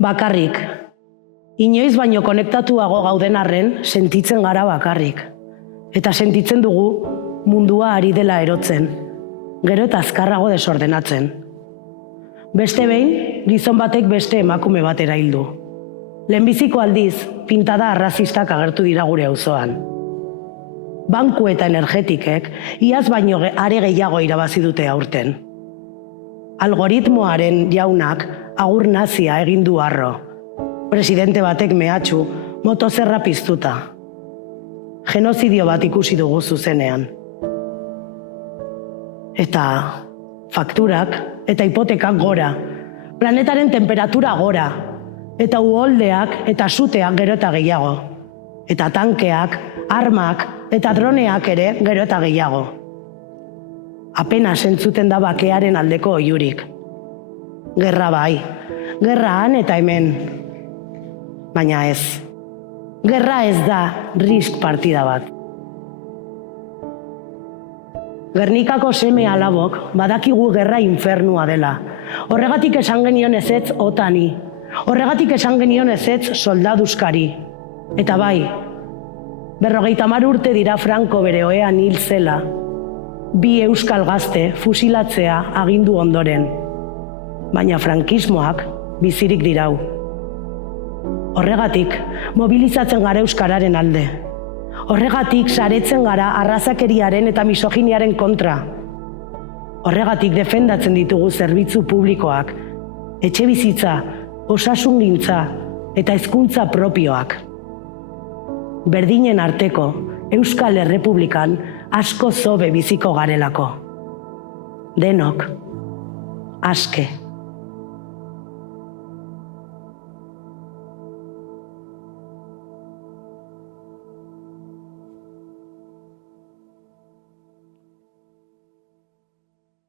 Bakarrik. Inoiz baino konektatuago gauden arren sentitzen gara bakarrik. Eta sentitzen dugu mundua ari dela erotzen, gero eta azkarrago desordenatzen. Beste behin, gizon batek beste emakume batera hildu. Lehenbiziko aldiz, pintada arrazistak agertu dira gure auzoan. Banku eta energetikek iaz baino are gehiago irabazi dute aurten. Algoritmoaren jaunak agur nazia egin du harro. Presidente batek mehatxu, motozerra piztuta. Genozidio bat ikusi dugu zuzenean. Eta fakturak eta hipotekak gora, planetaren temperatura gora, eta uholdeak eta suteak gero eta gehiago. Eta tankeak, armak eta droneak ere gero eta gehiago. Apenas entzuten da bakearen aldeko oihurik. Gerra bai, gerra han eta hemen. Baina ez. Gerra ez da risk partida bat. Gernikako seme alabok badakigu gerra infernua dela. Horregatik esan genion ezetz otani. Horregatik esan genion ezetz soldaduskari. Eta bai, 50 urte dira Franco bere ohean hil zela. 2 euskal gazte fusilatzea agindu ondoren. Baina frankismoak bizirik dirau. Horregatik, mobilizatzen gara euskararen alde. Horregatik, saretzen gara arrazakeriaren eta misoginiaren kontra. Horregatik, defendatzen ditugu zerbitzu publikoak, etxebizitza, osasungintza eta hezkuntza propioak. Berdinen arteko, Euskal Errepublikan asko zobe biziko garelako. Denok, aske.